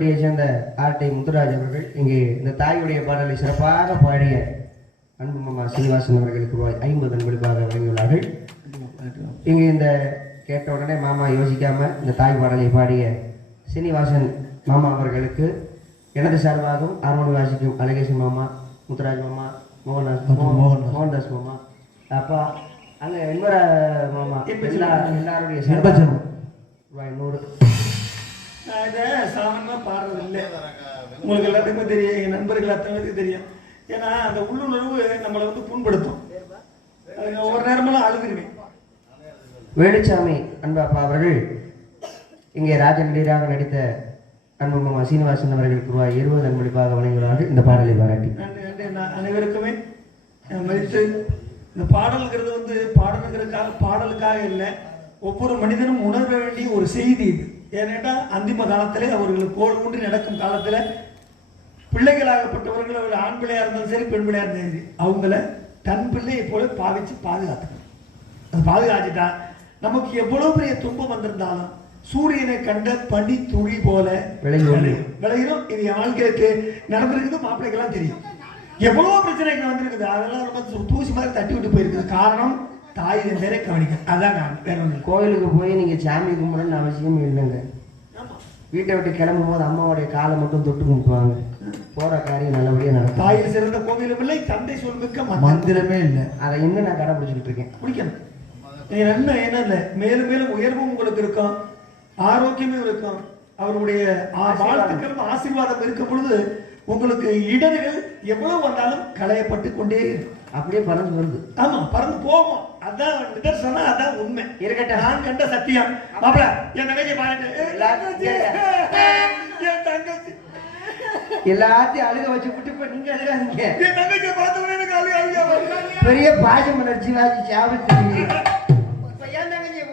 செல்லியம்பட்டியை சேர்ந்த ஆர்டி முத்துராஜ் அவர்கள் இங்கே இந்த தாயுடைய பாடலை சிறப்பாக பாடிய அன்பு மாமா சீனிவாசன் அவர்களுக்கு ரூபாய் ஐம்பது அன்பளிப்பாக வழங்கியுள்ளார்கள். இங்கே இந்த கேட்ட உடனே மாமா யோசிக்காம இந்த தாய் பாடலை பாடிய சீனிவாசன் மாமா அவர்களுக்கு எனது சார்பாகவும் ஆர்மோனி வாசிக்கும் அழகேசன் மாமா முத்துராஜ் மாமா மோகன்தாஸ் மோகன் மோகன்தாஸ். மாமா. அப்பா அங்க என்பர மாமா? எல்லா எல்லாருடைய சார்பாக ரூபாய் நூறு. இதை சாதாரணமா பாடுறது இல்லை உங்களுக்கு எல்லாத்துக்குமே தெரியும். என் நண்பர்கள் அத்தனை பேருக்கு தெரியும். ஏன்னா அந்த உள்ளுணர்வு நம்மளை வந்து புண்படுத்தும். ஒரு நேரமெல்லாம் அழுதுருவேன் வேலுச்சாமி அன்பாப்பா அவர்கள் இங்கே ராஜநடிகராக நடித்த அன்பு மாமா சீனிவாசன் அவர்களுக்கு ரூபாய் இருபது அன்பளிப்பாக வழங்கியுள்ளார்கள் இந்த பாடலை பாராட்டி. நன்றி நன்றி. நான் அனைவருக்குமே மதித்து இந்த பாடல்கிறது வந்து பாடலுங்கிறதுக்காக பாடலுக்காக இல்லை. ஒவ்வொரு மனிதனும் உணர வேண்டிய ஒரு செய்தி இது. ஏனென்றா அந்திம காலத்திலே அவர்களுக்கு கோல் ஊன்றி நடக்கும் காலத்தில் பிள்ளைகளாகப்பட்டவர்கள் அவர் ஆண் பிள்ளையா இருந்தாலும் சரி பெண் பிள்ளையா இருந்தாலும் சரி அவங்கள தன் பிள்ளையை போல பாவிச்சு பாதுகாத்துக்கணும். அது பாதுகாத்துட்டா நமக்கு எவ்வளவு பெரிய துன்பம் வந்திருந்தாலும் சூரியனை கண்ட பனி துளி போல. விளையிடும் இது என் வாழ்க்கைக்கு நடந்திருக்குது மாப்பிள்ளைக்கெல்லாம் தெரியும். எவ்வளவு பிரச்சனைகள் வந்திருக்குது. அதெல்லாம் ரொம்ப தூசி மாதிரி தட்டி விட்டு போயிருக்குது. காரணம் தாய் வேற கவனிக்க. அதான் காரணம் வேற ஒண்ணு கோயிலுக்கு போய் நீங்க சாமி கும்பிடணும்னு அவசியம் இல்லைங்க. ஆமா. வீட்டை விட்டு கிளம்பும் போது அம்மாவுடைய காலை மட்டும் தொட்டு கும்பிடுவாங்க போற காரியம் நல்லபடியா நடக்கும். தாயில் சிறந்த கோவிலும் இல்லை தந்தை சொல்மிக்க மந்திரம். மந்திரமே இல்லை. அதை இன்னும் நான் கடைபிடிச்சிட்டு இருக்கேன். குடிக்கணும். நீங்க என்ன என்ன இல்லை? மேலும் மேலும் உயர்வும் உங்களுக்கு இருக்கும். ஆரோக்கியமும் இருக்கும். அவருடைய வாழ்த்துக்களும் ஆசீர்வாதம் இருக்கும் பொழுது உங்களுக்கு இடர்கள் எவ்வளவு வந்தாலும் களையப்பட்டு கொண்டே இருக்கும். அப்படியே பறந்து வருது. ஆமா பறந்து போகும். அதான் நிதர்சனம் அதான் உண்மை. இருக்கட்டும். நான் கண்ட சத்தியம். மாப்பிள என் தங்கச்சி பாருங்க. என் தங்கச்சி. எல்லாத்தையும் அழுக வச்சு விட்டு இப்ப நீங்க அழுகாதீங்க. என் தங்கச்சியை பார்த்த உடனே எனக்கு அழுக அழுக. பெரிய பாசம் உணர்ச்சி வாசி சாப்பிட்டு இப்ப ஏன் தங்கச்சியை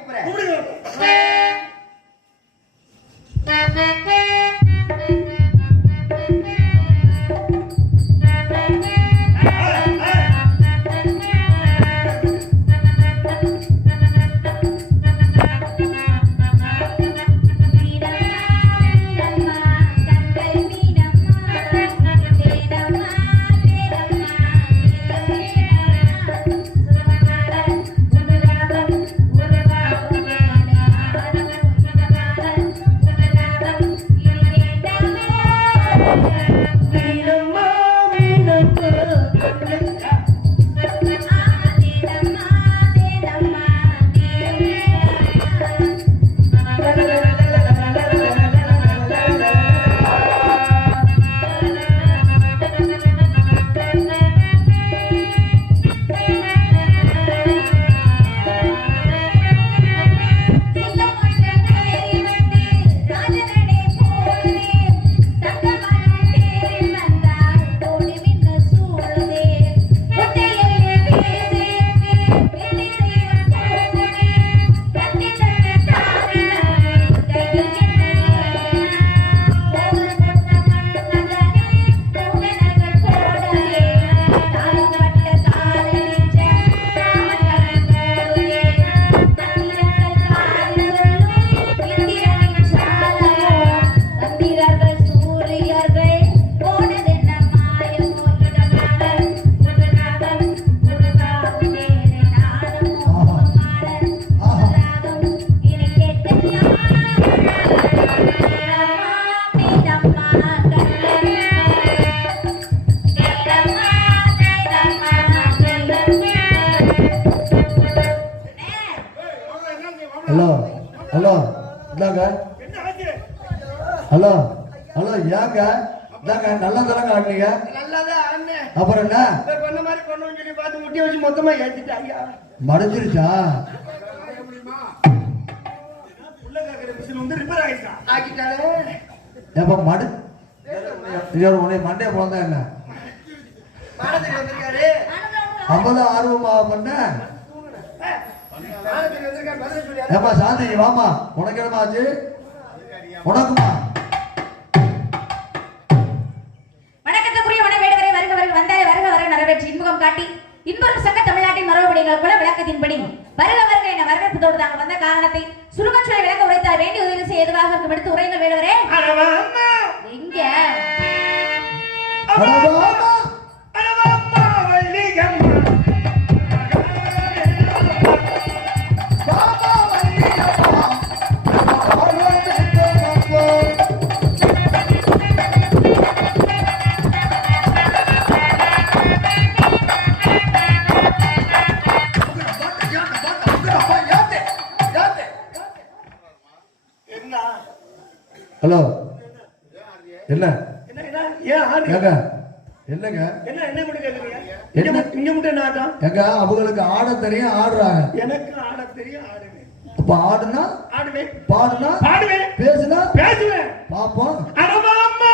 Thank you. மண்டே போந்தா என்ன? ஆர்வமா பண்ண? சாந்தி வாமா உனக்கு என்னமா ஆச்சு? உனக்குமா வணக்கத்துக்குரிய வனவேடுவரை வருக வருக வந்தாய் வருக வர நிறைவேற்றி இன்முகம் காட்டி இன்பொரு எங்கள் குல விளக்கத்தின்படி வருக வருக என வரவேற்பதோடு தாங்கள் வந்த காரணத்தை சுருங்கச்சொலை விளக்க உரைத்தால் வேண்டிய உதவி செய்ய எதுவாக இருக்கும் எடுத்து உரைகள் வேடுவரே எங்க? என்னங்க? என்ன என்ன மட்டும் கேக்குறீங்க? இங்க மட்டும் இங்க மட்டும் என்ன ஆட்டம் எங்க அவங்களுக்கு ஆட தெரியும் ஆடுறாங்க. எனக்கு ஆட தெரியும் ஆடுவேன். அப்ப ஆடுனா? ஆடுவேன். பாடுனா? பாடுவேன். பேசுனா? பேசுவேன். பாப்போம். அடவா அம்மா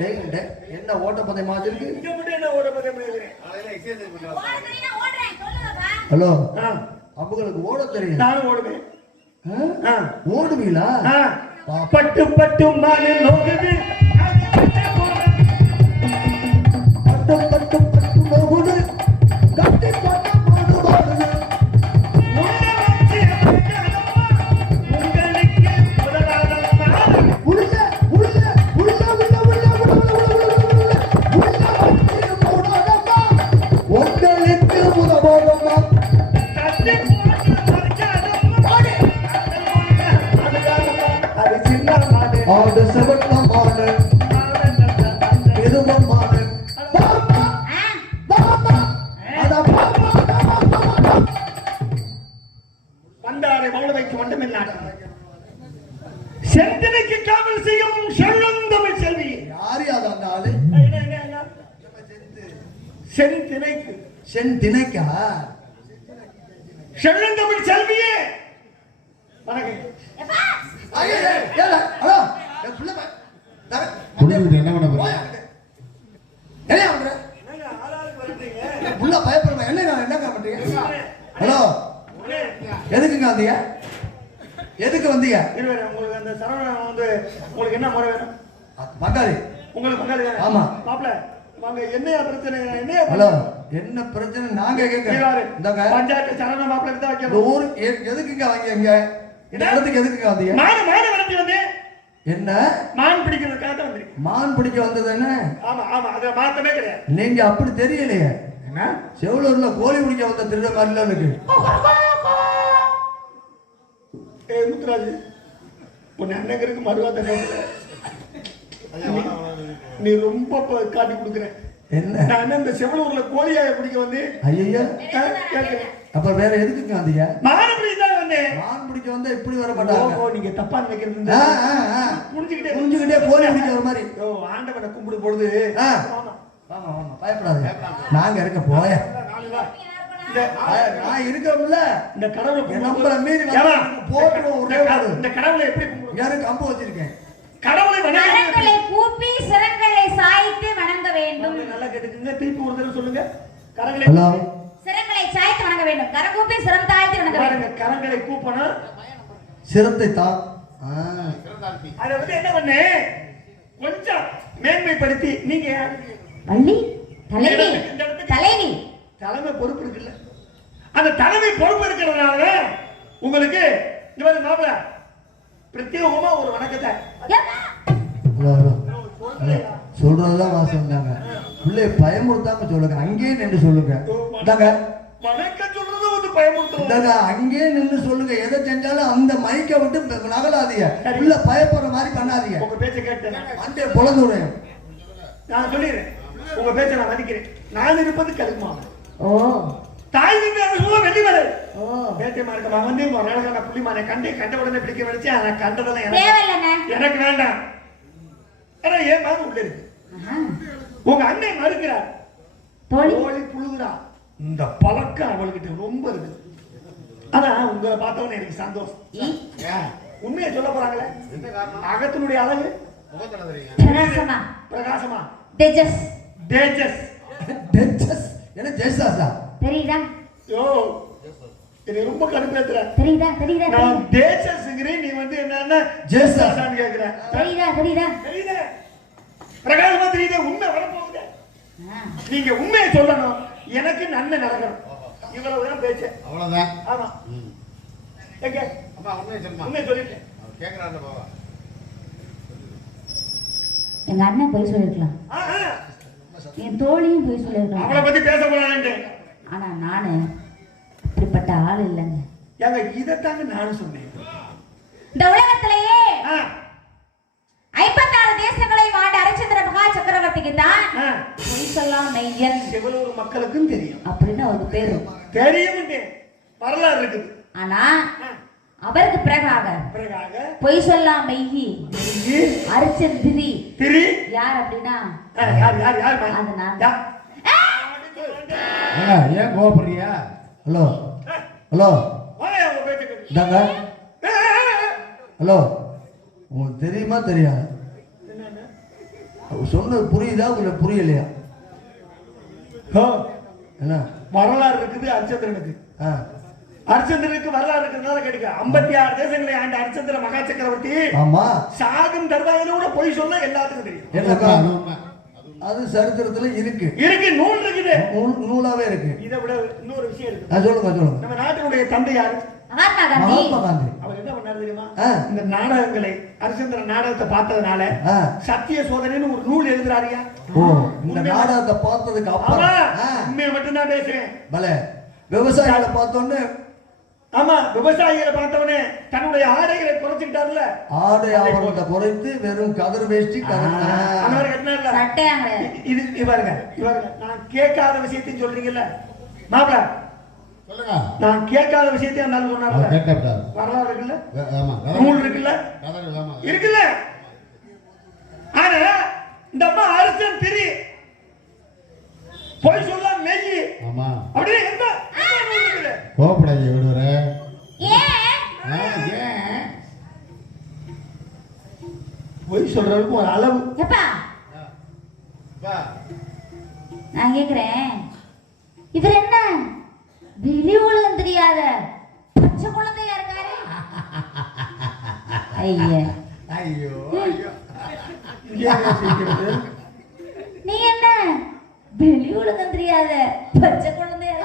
டேய். என்ன ஓட்டப்பந்தயம் மாதிரி ஹலோ. ஆ, அவங்களுக்கு ஓட தெரியும். நானும் ஓடுவேன். ஓடுவீங்களா. பட்டு பட்டு மானு நோகுது. செந்திணைக்கு செந்திணைக்கா செல்லந்தமிழ் செல்வியே! வணக்கம். என்ன பண்ண போறேன் உள்ள பயப்படுற என்ன என்னங்க பண்றீங்க? ஹலோ எதுக்குங்க வந்தீங்க? எதுக்கு வந்தீங்க? உங்களுக்கு அந்த சரவணன் வந்து உங்களுக்கு என்ன முறை வேணும்? பங்காளி. உங்களுக்கு பங்காளி ஆமா. மாப்பிள்ள. வாங்க என்னையா பிரச்சனை? என்னையா ஹலோ பிரச்சனை? என்ன பிரச்சனை? நாங்க இருவாரு. கேட்க இந்தாங்க. பஞ்சாயத்து சரண மாப்பிள தான் வைக்கணும் ஊர் எதுக்குங்க வாங்கிங்க இடத்துக்கு எதுக்குங்க வந்தீங்க மாடு வளர்த்தி வந்து என்ன? மான் பிடிக்கிறதுக்காக தான் வந்திருக்கேன் மான் பிடிக்க வந்தது என்ன? ஆமா ஆமா அதுல மாத்தமே கிடையாது. நீங்க அப்படி தெரியலையே. என்ன? செவலூர்ல கோழி பிடிக்க வந்த திருட மாதிரிலாம் இருக்கு ஏ முத்துராஜ் உன் அண்ணங்கருக்கு மறுவா தண்ணியில நீ ரொம்ப காட்டி கொடுக்குற என்ன? நான் இந்த செவலூர்ல கோழியாய பிடிக்க வந்து ஐயா அப்ப வேற எதுக்குங்க வந்தீங்க? மாடு பிடிக்க தான் வந்தேன். மான் பிடிக்க வந்தா இப்படி வர மாட்டாங்க. ஓஹோ நீங்க தப்பா நினைக்கிறது. புரிஞ்சுக்கிட்டே புரிஞ்சுக்கிட்டே கோழி பிடிக்க வர மாதிரி. ஓ ஆண்டவனை கும்பிடும் பொழுது. ஆமா. ஆமா பயப்படாதீங்க. நாங்க இருக்க போய. நான் இருக்கிறோம்ல. இந்த கடவுளை நம்மள மீறி போட்டுருவோம் ஒரே இந்த கடவுளை எப்படி யாரும் கம்பு வச்சிருக்கேன். கடவுளை கரங்களை கூப்பி சிரங்களை சாய்த்து வணங்க வேண்டும்? நல்லா கேட்டுக்குங்க திருப்பி ஒரு தடவை சொல்லுங்க. கரங்களை ஹலோ. சிரங்களை சாய்த்து வணங்க வேண்டும். கரம் கூப்பி சிரம் தாழ்த்தி வணங்க வேண்டும். பாருங்க கரங்களை கூப்பணும் சிரத்தை. அதை வந்து என்ன பண்ணு? கொஞ்சம் மேன்மைப்படுத்தி நீங்க யாரு? வள்ளி தலைவி தலைவி. தலைமை பொறுப்பு இருக்குல்ல. அந்த தலைமை பொறுப்பு இருக்கிறதுனால உங்களுக்கு இவர் மாப்பிள பிரத்யேகமா ஒரு வணக்கத்தை. சொல்றதுதான் வாசம் தாங்க பிள்ளைய பயமுறுத்தாம சொல்லுங்க. அங்கேயே நின்று சொல்லுங்க. வணக்கம் சொல்றது வந்து பயமுறுத்தும் இந்தாங்க அங்கேயே நின்று சொல்லுங்க. எதை செஞ்சாலும் அந்த மைக்கை விட்டு நகலாதீங்க. உள்ள பயப்படுற மாதிரி பண்ணாதீங்க. உங்க பேச்சை கேட்டேன். அண்டே பொழந்து நான் சொல்லிடுறேன். உங்க பேச்சை நான் மதிக்கிறேன். நான் இருப்பது கருமா ஓ. தாய் அரசுல வெள்ளிமலை ஓ. பேத்தியமா இருக்கமா வந்து ஒரு அழகான புள்ளிமானை கண்டு கண்ட உடனே பிடிக்க வச்சு அதை கண்டதெல்லாம் எனக்கு வேண்டாம். ஏன்னா ஏன் மாதிரி உள்ள இருக்கு. ஆஹா. உங்க அண்ணன் மறுக்கிறார். தோழி. புழுகுறா இந்த பழக்கம் அவள்கிட்ட ரொம்ப இருக்கு. ஆனா உங்களை பார்த்தவன எனக்கு சந்தோஷம்? உண்மையை சொல்ல போறாங்களே? அகத்தினுடைய அழகு? பிரகாசமா. பிரகாசமா? தேஜஸ். தேஜஸ். டெச்சஸ் என்ன ஜெயசாசா தெரியுதா? யோ இது ரொம்ப கடுப்பேத்துற. தெரியுதா? நான் நீ வந்து என்னன்னா ஜேசஸ். ஜேசான்னு கேக்குற. தெரியுதா? தெரியுதா? தெரியுதே? பிரகாசமா தெரியுது? உண்மை வரப்போகுது. நீங்க உண்மையை சொல்லணும். எனக்கு நன்மை நடக்கணும். இவ்வளவுதான் பேச்சு அவ்வளவுதான். ஆமா. எங்க? அம்மா உண்மையை சொல்லுமா உண்மையை சொல்லிட்டேன் கேட்கறாரு பாபா எங்க அண்ணன் போய் சொல்லிருக்கலாம். என் தோழியும் போய் அவளை சொல்லிருக்கலாம் பத்தி பேசக்கூடாது ஆனா நானு அப்படிப்பட்ட ஆள் இல்லைங்க. ஏங்க இதைத்தாங்க நானும் சொன்னேன். இந்த உலகத்திலேயே ஐம்பத்தாறு தேசங்களையும் ஆண்ட அரிச்சந்திர மகா சக்கரவர்த்திக்கு தான் ஆ. பொய் சொல்லாம் மெய்யன். செவலூர் மக்களுக்கும் தெரியும். அப்படின்னு அவருக்கு பேரு தெரியும் வரலாறு இருக்குது. ஆனா. அவருக்கு பிறகாக பிறகாக பொய் சொல்லாம் மெய்யி அரிச்சந்திரி. திரி. யார் அப்படின்னா? ஆ, யார் யார் யார்? மா? அது நான். ஏன் கோவப்படுறியா? Hello hello. இந்தாங்க. ஹலோ உங்களுக்கு தெரியுமா தெரியாது? சொன்னது புரியுதா உங்களுக்கு புரியலையா? என்ன? வரலாறு இருக்குது அரிச்சந்திரனுக்கு. அரிச்சந்திரனுக்கு வரலாறு இருக்கிறதுனால கேட்டுக்க. ஐம்பத்தி ஆறு தேசங்களை ஆண்ட அரிச்சந்திர மகா சக்கரவர்த்தி ஆமா. சாகும் தர்பாரில கூட பொய் சொல்ல எல்லாத்துக்கும் தெரியும். என்னக்கா அது சரித்திரத்துல இருக்கு. இருக்கு நூல் இருக்குது நூல்- நூலாவே இருக்கு. இதை விட இன்னொரு விஷயம் இருக்கு. சொல்லுங்க சொல்லுங்க. நம்ம நாட்டினுடைய தந்தை யாரு? மகாத்மா காந்தி. மகாத்மா காந்தி. அவர் என்ன பண்ணாரு தெரியுமா? ஆ. இந்த நாடகங்களை அரிச்சந்திர நாடகத்தை பார்த்ததுனால. சத்திய சோதனைன்னு ஒரு நூல் எழுதுறாருயா இந்த நாடகத்தை பார்த்ததுக்கு அப்புறம். உண்மையை மட்டும்தான் பேசுறேன். பலே. விவசாயிகளை பார்த்தோன்னே ஆமா விவசாயிகளை பார்த்தவனே தன்னுடைய ஆடைகளை குறைச்சுக்கிட்டாருல. ஆடை ஆபரணத்தை குறைத்து வெறும் கதர் வேஷ்டி இது இவருங்க இவருங்க நான் கேட்காத விஷயத்தையும் சொல்றீங்கல்ல. மாப்பிள சொல்லுங்க. நான் கேட்காத விஷயத்தையும் அவர் சொன்னார்ல. வரலாறு இருக்குல்ல? நூல் இருக்குல்ல. இருக்குல்ல? ஆனா இந்த அம்மா அரிசன் திரி பொய் சொல்ல மெய். ஆமா. அப்படியே என்ன? ஏன் ஏன் பொய் சொல்றதுக்கு ஒரு அளவு. எப்பா? பா, நான் கேக்குறேன். இவர் என்ன? வெளி உலகம் தெரியாத பச்சை குழந்தையா இருக்காரு? ஐயா. ஐயோ ஐயோ? நீ என்ன? வெளி உலகம் தெரியாத பச்சை குழந்தையா?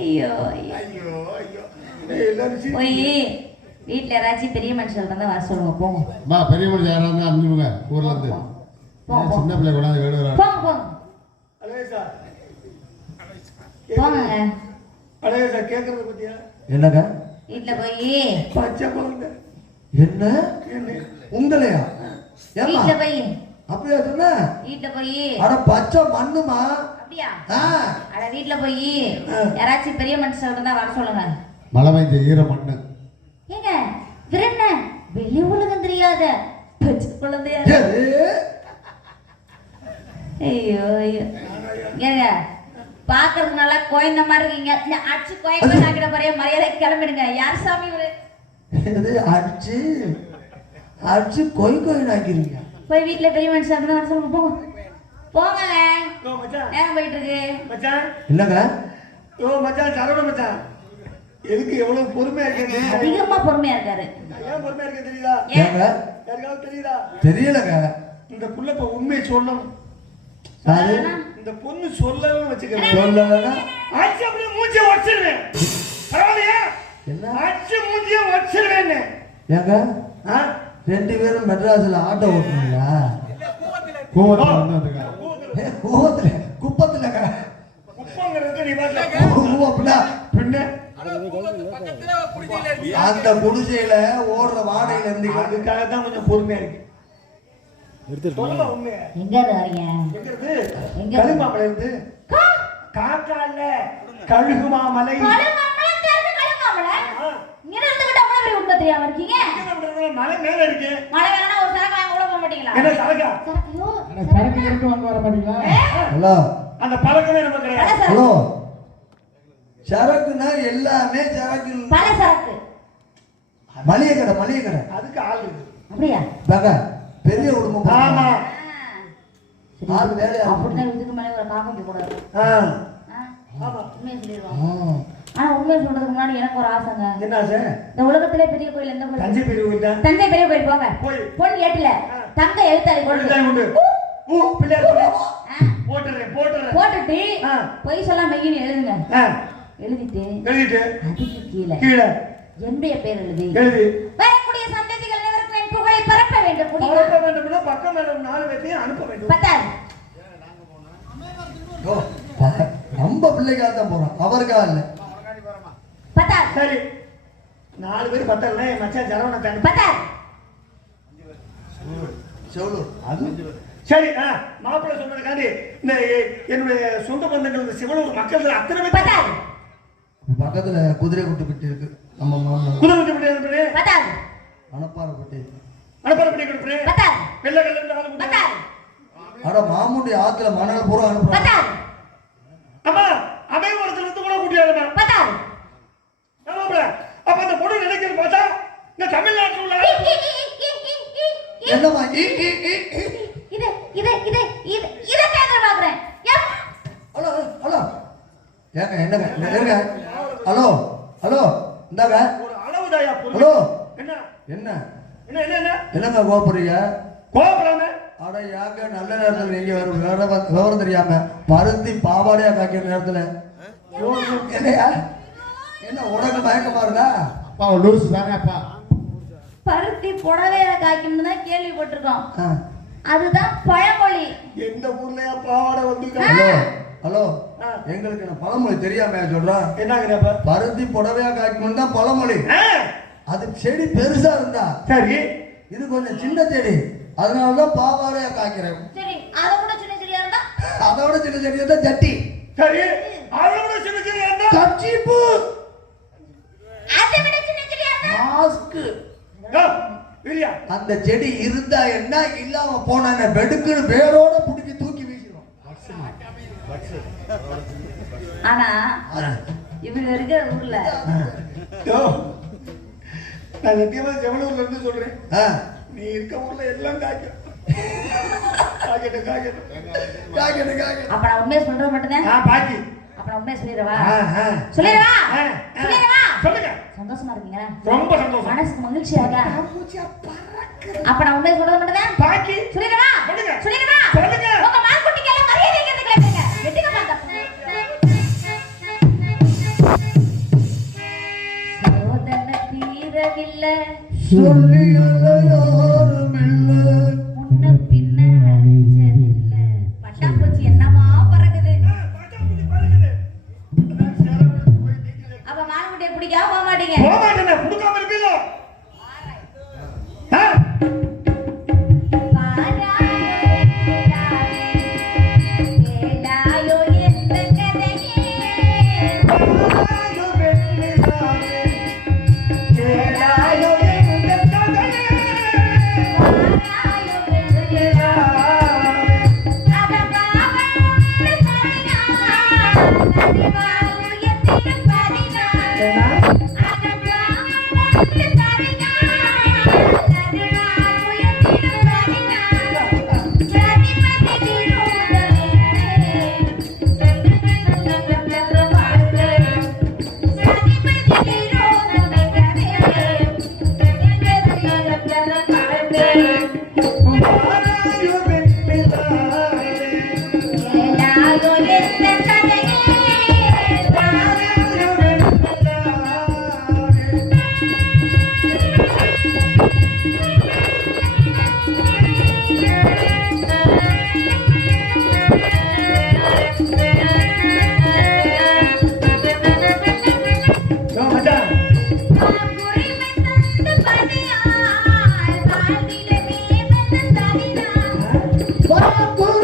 ஐயோ ஐயோ. போய் வீட்ல யாராச்சும் பெரிய மனுஷன் இருந்தா வர சொல்லுங்க போங்க. அம்மா பெரிய மனுஷன் யாரா இருந்தா அனுப்பிச்சுங்க ஊர்ல இருந்து. போ, ஏன் போ. சின்ன பிள்ளை கொண்டாந்து விடுவாரு போங்க போங்க. அழகேசா போங்க. அழகேசா கேட்கறது பத்தியா? என்னங்க? வீட்ல போய். பச்சை குழந்தை. என்ன? என்ன? உங்களையா? வீட்ல போய். அப்படியா சொன்ன? வீட்ல போய். அட பச்சை மண்ணுமா? அப்படியா? அட வீட்ல போய். யாராச்சும் பெரிய மனுஷன் இருந்தா வர சொல்லுங்க. மழை பெய்ஞ்ச ஈர மண்ணு. ஏங்க இவர் என்ன? வெளி உலகம் தெரியாத பச்சை குழந்தையா? ஐயோ ஐயோ. ஏங்க பாக்குறதுக்கு நல்லா கோயந்த மாதிரி இருக்கீங்க. அடிச்சு கோயம்பு நாக்கிற மாதிரியே மரியாதை கிளம்பிடுங்க. யார் சாமி இவரு? அடிச்சு? அடிச்சு கொய் கொய் ஆக்கிருங்க போய் வீட்ல பெரிய மனுஷன் இருந்தா வர சொல்லுங்க போங்க போங்க ஓ மச்சான். நேரம் போயிட்டு இருக்கு மச்சான். என்னங்க? ஓ மச்சான் சரவண மச்சான். எதுக்கு எவ்வளவு பொறுமையா இருக்கேன் அதிகமா பொறுமையா இருக்காரு. ஏன் பொறுமையா இருக்க தெரியுதா? ஏங்க? யாருக்காவது தெரியுதா? தெரியலங்க. இந்த புள்ள இப்ப உண்மையை சொல்லணும். இந்த பொண்ணு சொல்லணும்னு வச்சுக்கிறேன் சொல்லலைன்னா அடிச்சு அப்படியே மூஞ்சிய உடச்சிருவேன். பரவாயில்லையா? என்ன? அடிச்சு மூஞ்சிய உடச்சிருவேன் ஏங்க? ரெண்டு பேரும் மெட்ராஸ்ல ஆட்டோ ஓட்டுறீங்களா கோவத்துல பின்ன? அந்த குடிசையில ஓடுற வாடையில இருந்து அதுக்காக தான் கொஞ்சம் பொறுமையா இருக்கு. சொல்லலாம் உண்மையா எங்க இருந்து வரீங்க எங்க இருந்து எங்க? கழுமாமலை இருந்து காக்கா இல்ல கழுகுமாமலை கழுகாமலை தெரிஞ்சு கழுகாமலை? இங்க இருந்துகிட்டு அவ்வளவு பெரிய உண்மை தெரியாம இருக்கீங்க? மலை மேல இருக்கு. மழை வேணா ஒரு சரக்கு வாங்க கூட போக மாட்டீங்களா? என்ன சரக்கா? சரக்கு, ஐயோ, சரக்கு இருக்கு வாங்க வர மாட்டீங்களா? ஹலோ. அந்த பழக்கமே நமக்கு பல கிடையாது. சரக்கு ஹலோ. சரக்குன்னா எல்லாமே சரக்கு. பல சரக்கு மளிகை கடை மளிகை கடை அதுக்கு ஆள் இருக்கு. அப்படியா? பக பெரிய குடும்பம். ஆமா. ஆள் வேலையா? அப்படின்னா இதுக்கு மேலே ஒரு ஆ. உண்மையை ஆனா உண்மையை சொல்றதுக்கு முன்னாடி எனக்கு ஒரு ஆசைங்க. என்ன இந்த உலகத்திலே பெரிய கோயில் எந்த கோயில் தஞ்சை பெரிய கோயில் தான் தஞ்சை பெரிய கோயில் போங்க. போய். பொன் ஏட்டுல. தங்க எழுத்தாரி கோயில் கொண்டு ஊ. பிள்ளையார் சொல்லி. ஆ, போட்டுறேன் போட்டுறேன் போட்டுட்டு ஆ. பொய் சொல்லாம மெய்யின்னு எழுதுங்க. எழுதிட்டு எழுதிட்டு. அதுக்கு கீழே. கீழே. என்னுடைய பேர் எழுதி. எழுதி. வரக்கூடிய சந்ததிகள் அனைவருக்கும் என் புகழை பரப்ப வேண்டும் பரப்ப வேண்டும்னா பக்கம் நாலு பேர்த்தையும் அனுப்ப வேண்டும். பத்தாது. நம்ம பிள்ளைக்காக தான் போறோம். அவருக்காக இல்லை? பத்தாது சரி. நாலு பேர் பத்தல என் மச்சான் ஜரவணத்தை அனுப்ப பத்தாது செவலூர். அது? சரி ஆ மாப்பிள்ளை சொன்னதுக்காண்டி இந்த என்னுடைய சொந்த பந்தங்கள் இந்த சிவனூர் மக்கள் அத்தனை பேர் பத்தாது பக்கத்துல குதிரை குட்டுப்பட்டி இருக்கு. நம்ம மாமன் குதிரை விட்டு அனுப்புறேன் பத்தாது மணப்பாறைப்பட்டி அனுப்பி கொடுப்பேன் பத்தாது வெள்ளை கல்லு அட மாமுண்டி ஆத்துல மணல் பூரா அனுப்புறான் அம்மா அமயபுரத்துல இருந்து கூட கூட்டியாருமா. பத்தாது. மாப்பிள்ள அப்ப அந்த பொண்ணு நினைக்கிறது பார்த்தா இந்த தமிழ்நாட்டில் உள்ள ஈ, ஈ, ஈ, ஈ. இது இது இது இது இத கேக்குற பாக்குறேன் ஏம்மா? Hello hello. ஏங்க என்னங்க இருங்க? ஹலோ ஹலோ இந்தாங்க. ஒரு அளவுதாயா பொண்ணு ஹலோ. என்ன? என்ன? என்ன என்ன என்ன? என்னங்க கோபுறீங்க கோபப்படாம அட ஏங்க நல்ல நேரத்துல நீங்க விவரம் தெரியாம பருத்தி பாவாடையா காய்க்கிற நேரத்துல. என்னையா என்ன உனக்கு மயக்கமா இருக்கா? அப்பா லூசு தானே அப்பா. பருத்தி புடவையில காய்க்கும்னு தான் கேள்விப்பட்டிருக்கோம். அதுதான் பழமொழி. எந்த ஊர்லயா பாவாடை வந்து ஹலோ. எங்களுக்கு என்ன பழமொழி தெரியாம சொல்றான் என்னங்கிறப்ப பருத்தி புடவையா காய்க்கணும் தான் பழமொழி. அது செடி பெருசா இருந்தா. சரி. இது கொஞ்சம் சின்ன செடி. அதனாலதான் பாவாடையா காய்க்கிறேன். அதோட சின்ன செடி தான் ஜட்டி. சரி அளவுல சின்ன சின்ன சிறியா இருந்தா? மாஸ்க். அந்த செடி இருந்தா என்ன இல்லாம போனா என்ன வெடுக்குன்னு வேரோட புடிச்சு தூக்கி வீசிடும் ஆனா இவங்க இருக்கிற ஊர்ல. நான் சத்தியமா ஜெவலூர்ல இருந்து சொல்றேன். நீ இருக்க ஊர்ல எல்லாம் காய்க்கும். காய்க்கட்டும் காய்க்கட்டும். காய்க்கணும், காய்க்கணும். அப்ப நான் உண்மையை சொல்றது மட்டும்தான்? ஆ பாக்கி. அப்ப நான் உண்மையை சொல்லிடவா. சொல்லிடவா? சொல்லுங்க. சந்தோஷமா இருக்கீங்களா? ரொம்ப சந்தோஷம். மனசுக்கு மகிழ்ச்சியா இருக்கா? அப்ப நான் உண்மையை சொல்றது மட்டும்தான்? பாக்கி. சொல்லிடவா? சொல்லுங்க. சொல்லிடவா? சொல்லுங்க. உங்க மான்குட்டிக்கு எல்லாம் மரியாதை வைக்கிறது கிளம்புங்க வெட்டுங்க பாக்க சோதனை தீரவில்லை. சொல்லியதை ¡Vamos!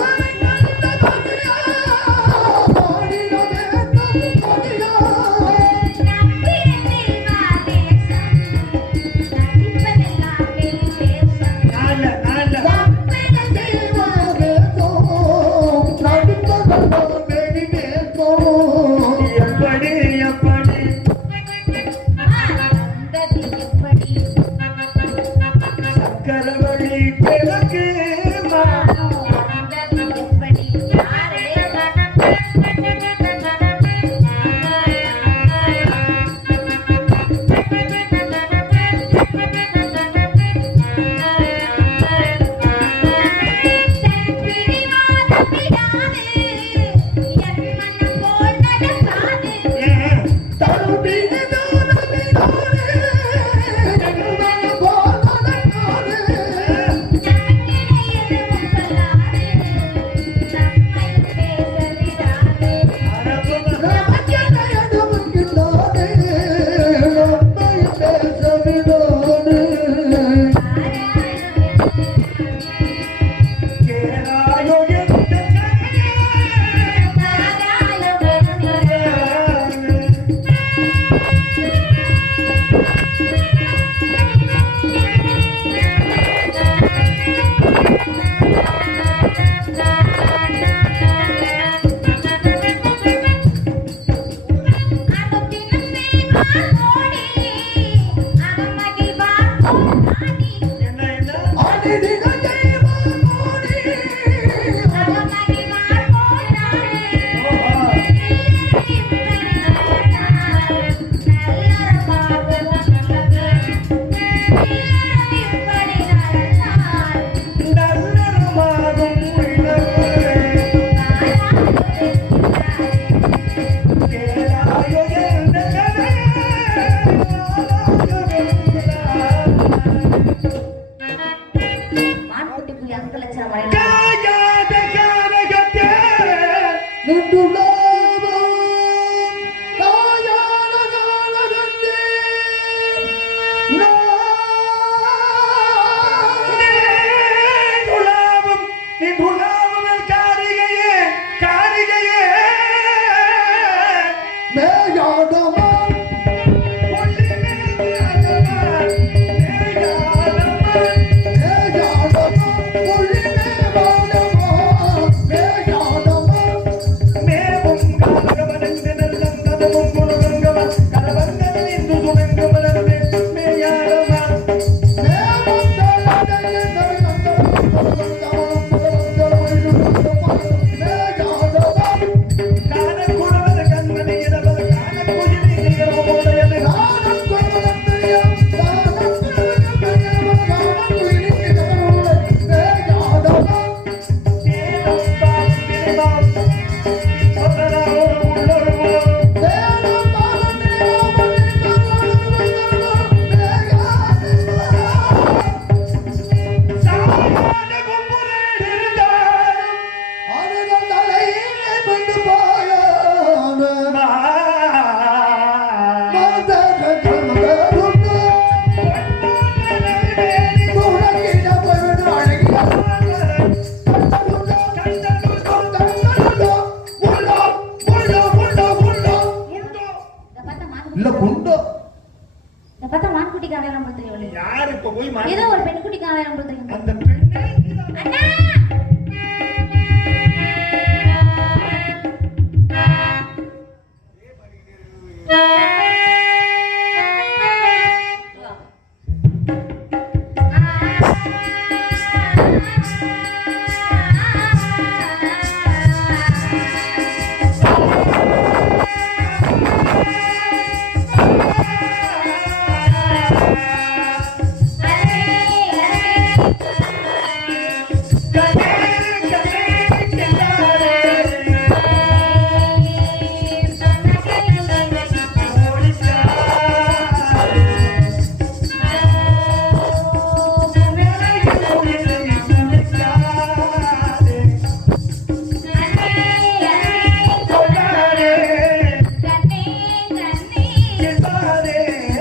Thank you. Yeah. Amén.